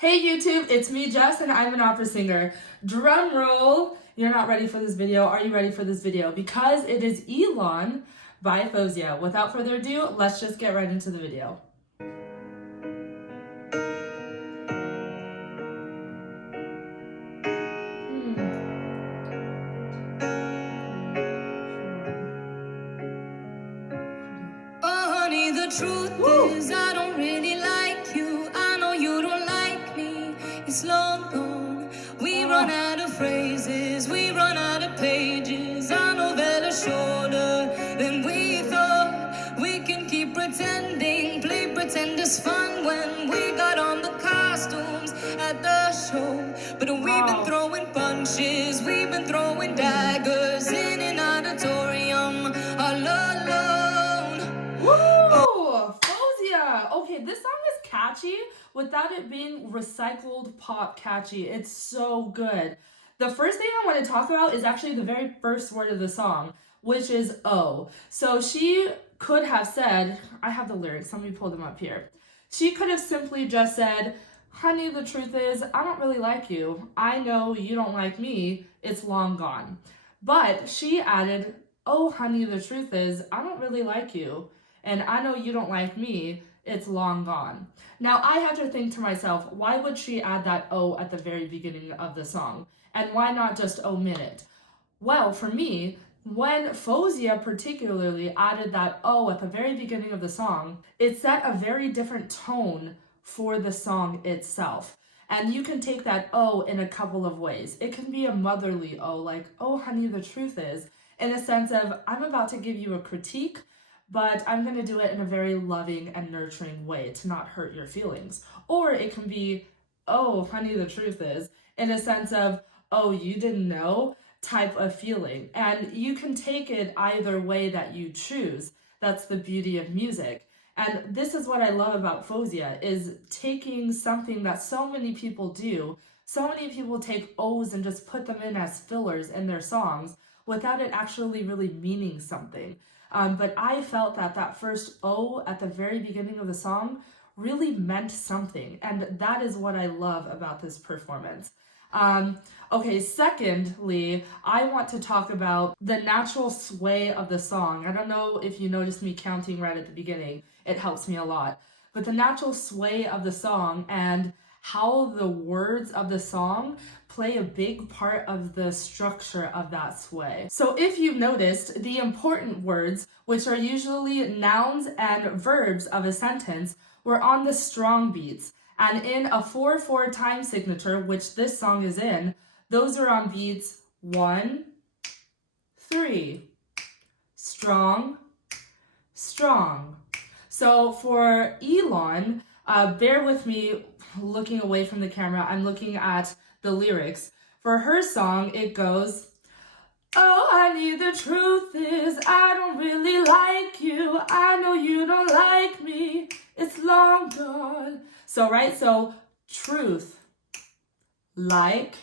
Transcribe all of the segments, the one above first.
Hey YouTube, it's me Jess and I'm an opera singer. Drum roll. You're not ready for this video. Are you ready for this video? Because it is Elon by Faouzia. Without further ado, let's just get right into the video. Oh honey, the truth is I don't really like you. I know you don't like me. It's long gone. We run out of phrases, we run out of pages. Our novella's shorter than we thought. We can keep pretending, play pretend it's fun when we got on the costumes at the show. But we've been throwing punches, we've been throwing daggers in an auditorium all alone. Woo! Faouzia! Okay, this song is catchy without it being recycled pop catchy. It's so good. The first thing I want to talk about is actually the very first word of the song, which is oh. So she could have said, I have the lyrics, let me pull them up here. She could have simply just said, honey, the truth is, I don't really like you. I know you don't like me. It's long gone. But she added, oh, honey, the truth is, I don't really like you. And I know you don't like me. It's long gone. Now, I had to think to myself, why would she add that oh at the very beginning of the song? And why not just omit it? Well, for me, when Faouzia particularly added that oh at the very beginning of the song, it set a very different tone for the song itself. And you can take that oh in a couple of ways. It can be a motherly oh, like, oh honey, the truth is, in a sense of, I'm about to give you a critique, but I'm going to do it in a very loving and nurturing way to not hurt your feelings. Or it can be, oh honey, the truth is, in a sense of, oh, you didn't know type of feeling. And you can take it either way that you choose. That's the beauty of music. And this is what I love about Faouzia, is taking something that so many people do. So many people take O's and just put them in as fillers in their songs without it actually really meaning something. But I felt that that first O at the very beginning of the song really meant something. And that is what I love about this performance. Okay, secondly, I want to talk about the natural sway of the song. I don't know if you noticed me counting right at the beginning. It helps me a lot. But the natural sway of the song and how the words of the song play a big part of the structure of that sway. So if you've noticed, the important words, which are usually nouns and verbs of a sentence, were on the strong beats. And in a 4/4 time signature, which this song is in, those are on beats 1, 3, strong, strong. So for Elon, bear with me looking away from the camera, I'm looking at the lyrics. For her song, it goes, oh honey, the truth is, I don't really like you. I know you don't like me. It's long gone. So, right? So, truth, like,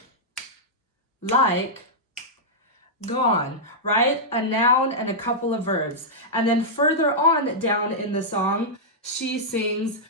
gone, right? A noun and a couple of verbs. And then further on down in the song, she sings,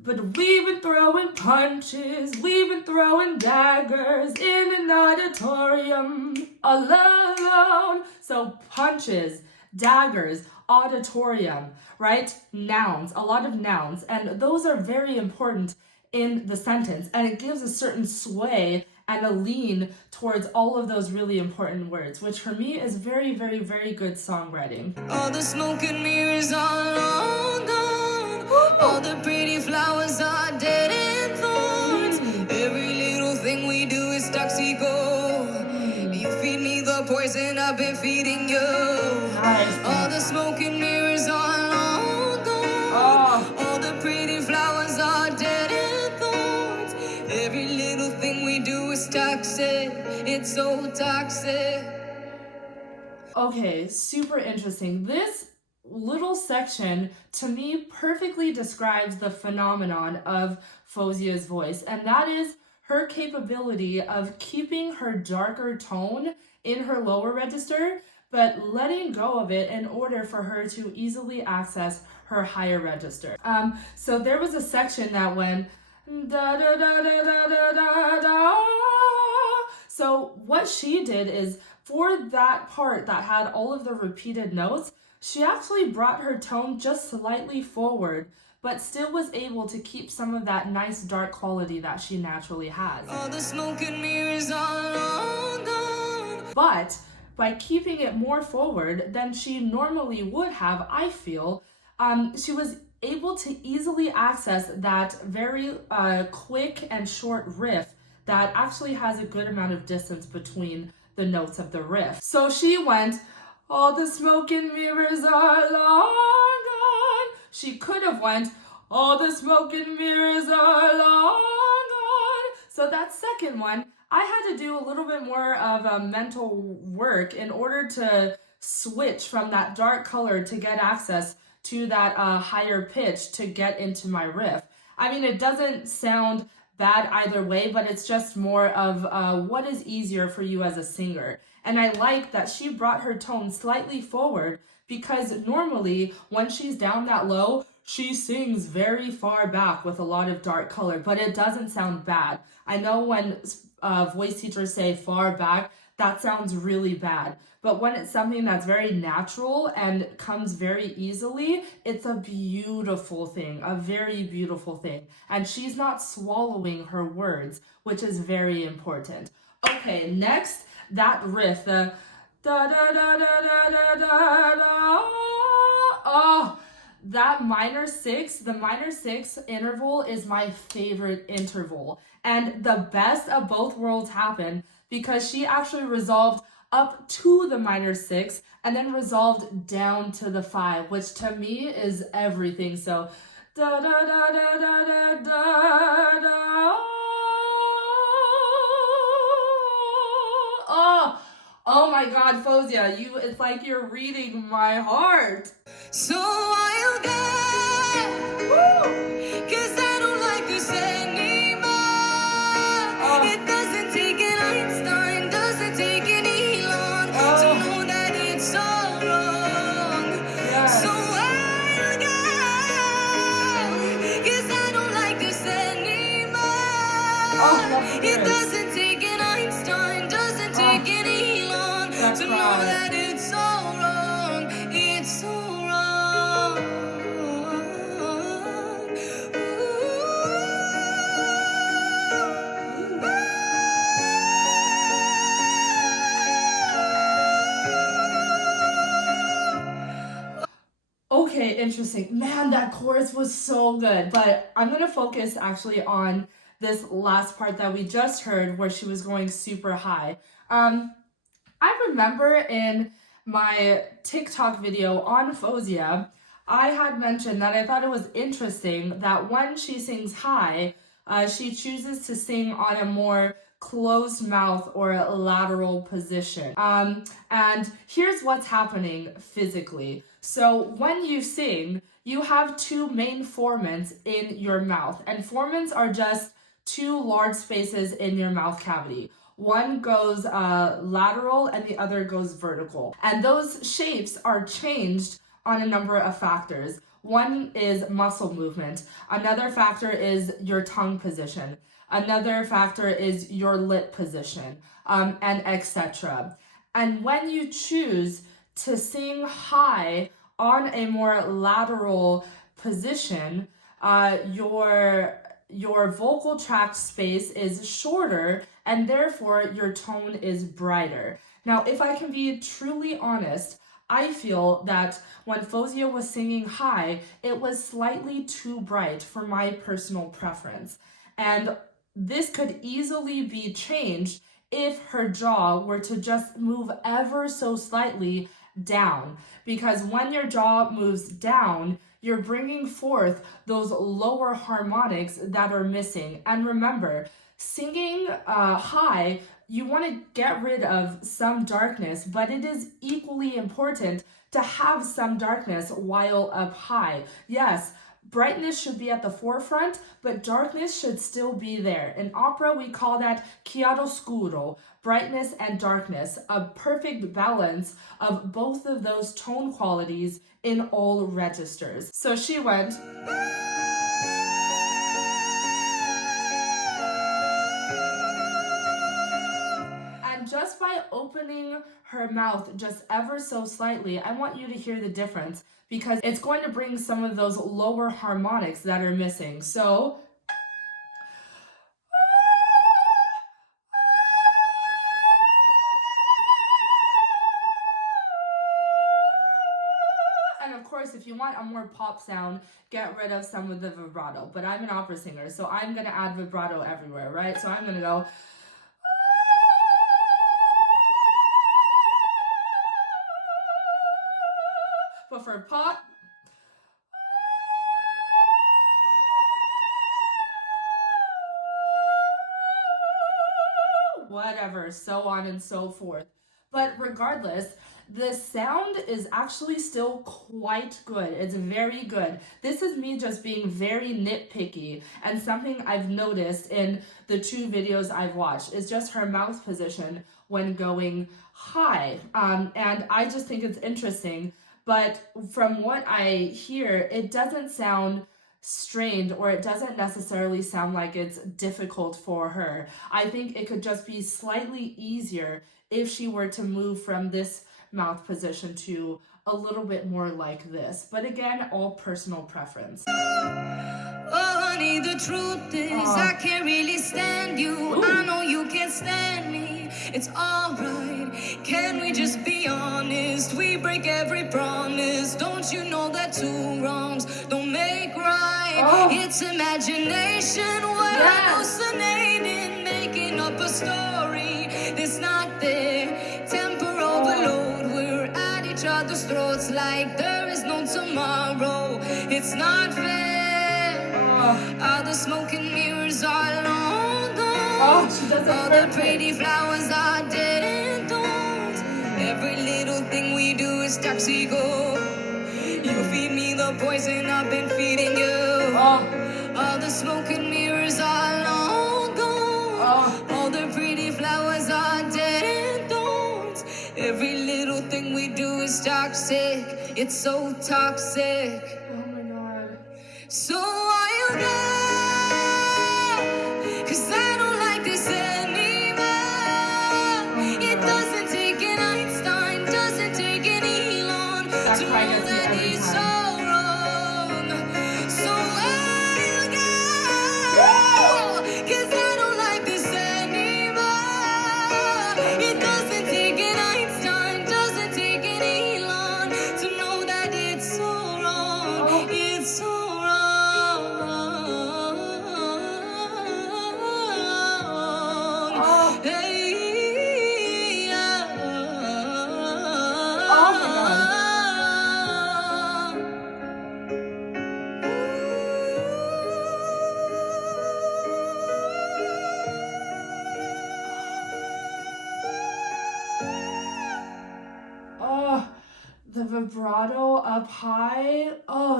but we've been throwing punches, we've been throwing daggers in an auditorium all alone. So punches, daggers, auditorium, right? Nouns, a lot of nouns. And those are very important in the sentence. And it gives a certain sway and a lean towards all of those really important words, which for me is very, very, very good songwriting. All the smoke and mirrors are long gone. All the pretty flowers are dead and thorns. Every little thing we do is toxico. You feed me the poison I've been feeding you. All the smoke and mirrors are long gone. All the pretty flowers are dead and thorns. Every little thing we do is toxic. It's so toxic. Okay, super interesting. This little section to me perfectly describes the phenomenon of Faouzia's voice, and that is her capability of keeping her darker tone in her lower register, but letting go of it in order for her to easily access her higher register. So there was a section that when da da da da da da da da. So what she did is, for that part that had all of the repeated notes, she actually brought her tone just slightly forward, but still was able to keep some of that nice dark quality that she naturally has. All the smoke and mirrors are long gone. But by keeping it more forward than she normally would have, I feel, she was able to easily access that very quick and short riff that actually has a good amount of distance between the notes of the riff. So she went, all the smoke and mirrors are long gone. She could have went, all the smoke and mirrors are long gone. So that second one, I had to do a little bit more of a mental work in order to switch from that dark color to get access to that higher pitch to get into my riff. I mean, it doesn't sound bad either way, but it's just more of what is easier for you as a singer. And I like that she brought her tone slightly forward, because normally when she's down that low, she sings very far back with a lot of dark color, but it doesn't sound bad. I know when voice teachers say far back, that sounds really bad. But when it's something that's very natural and comes very easily, it's a beautiful thing, a very beautiful thing. And she's not swallowing her words, which is very important. Okay, next, that riff, the da da da da da da da da. Oh, that minor six, the minor six interval is my favorite interval. And the best of both worlds happened because she actually resolved up to the minor six and then resolved down to the 5, which to me is everything. So da da da da da da da da. Oh my God, Faouzia, it's like you're reading my heart. So I'll go, cause I don't like this anymore. It doesn't take an Einstein, doesn't take an Elon to know that it's all wrong. Yes. So I'll go, cause I don't like this anymore. It doesn't take an Einstein, doesn't take an Elon to know that it's all wrong. It's so wrong. Okay, interesting. Man, that chorus was so good. But I'm going to focus actually on this last part that we just heard where she was going super high. I remember in my TikTok video on Faouzia, I had mentioned that I thought it was interesting that when she sings high, she chooses to sing on a more closed mouth or a lateral position. And here's what's happening physically. So when you sing, you have two main formants in your mouth, and formants are just two large spaces in your mouth cavity. One goes lateral and the other goes vertical. And those shapes are changed on a number of factors. One is muscle movement. Another factor is your tongue position. Another factor is your lip position, and etc. And when you choose to sing high on a more lateral position, your vocal tract space is shorter and therefore your tone is brighter. Now, if I can be truly honest, I feel that when Faouzia was singing high, it was slightly too bright for my personal preference. And this could easily be changed if her jaw were to just move ever so slightly down. Because when your jaw moves down, you're bringing forth those lower harmonics that are missing. And remember, singing high, you want to get rid of some darkness, but it is equally important to have some darkness while up high. Yes, brightness should be at the forefront, but darkness should still be there. In opera, we call that chiaroscuro, brightness and darkness, a perfect balance of both of those tone qualities in all registers. So she went. just by opening her mouth just ever so slightly, I want you to hear the difference because it's going to bring some of those lower harmonics that are missing. So and of course, if you want a more pop sound, get rid of some of the vibrato. But I'm an opera singer, so I'm gonna add vibrato everywhere, right? So I'm gonna go. But for pop, whatever, so on and so forth. But regardless, the sound is actually still quite good. It's very good. This is me just being very nitpicky, and something I've noticed in the 2 videos I've watched is just her mouth position when going high. And I just think it's interesting. But from what I hear, it doesn't sound strained, or it doesn't necessarily sound like it's difficult for her. I think it could just be slightly easier if she were to move from this mouth position to a little bit more like this. But again, all personal preference. Oh, honey, the truth is I can't really stand you. Ooh. I know you can't stand me. It's alright. Can we just be honest? We break every promise. Don't you know that 2 wrongs don't make right? Oh. It's imagination. We're hallucinating, making up a story that's not there. Temper overload. We're at each other's throats like there is no tomorrow. It's not fair. All the smoke and mirrors are long gone. All the pretty flowers are dead and thorns. Every little thing we do is toxico. You feed me the poison I've been feeding you. All the smoke and mirrors are long gone. All the pretty flowers are dead and thorns. Every little thing we do is toxic. It's so toxic. So I'll go, 'cause I don't like this anymore. It doesn't take an Einstein, doesn't take an Elon to know that it's so wrong. So I'll go, 'cause I don't like this anymore. It doesn't take an Einstein, doesn't take an Elon to know that it's so wrong. It's so wrong. The vibrato up high,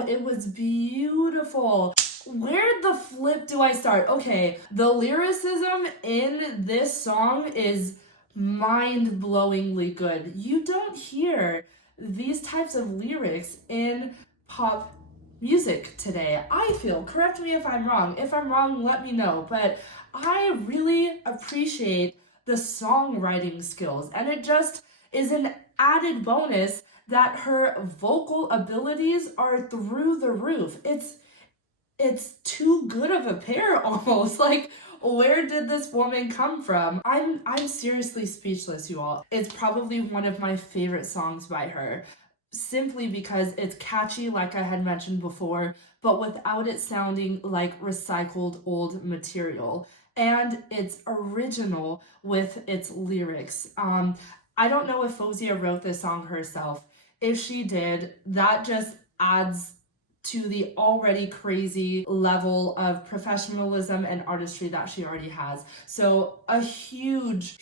it was beautiful. Where the flip do I start? Okay, the lyricism in this song is mind-blowingly good. You don't hear these types of lyrics in pop music today. I feel, correct me if I'm wrong. If I'm wrong, let me know. But I really appreciate the songwriting skills, and it just is an added bonus that her vocal abilities are through the roof. It's too good of a pair almost. Like, where did this woman come from? I'm seriously speechless, you all. It's probably one of my favorite songs by her, simply because it's catchy, like I had mentioned before, but without it sounding like recycled old material. And it's original with its lyrics. I don't know if Faouzia wrote this song herself. If she did, that just adds to the already crazy level of professionalism and artistry that she already has. So a huge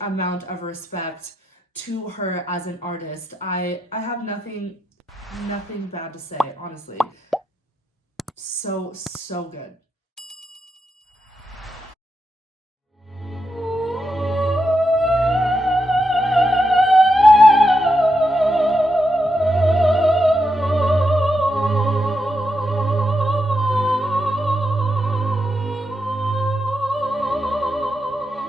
amount of respect to her as an artist. I have nothing bad to say, honestly. So good.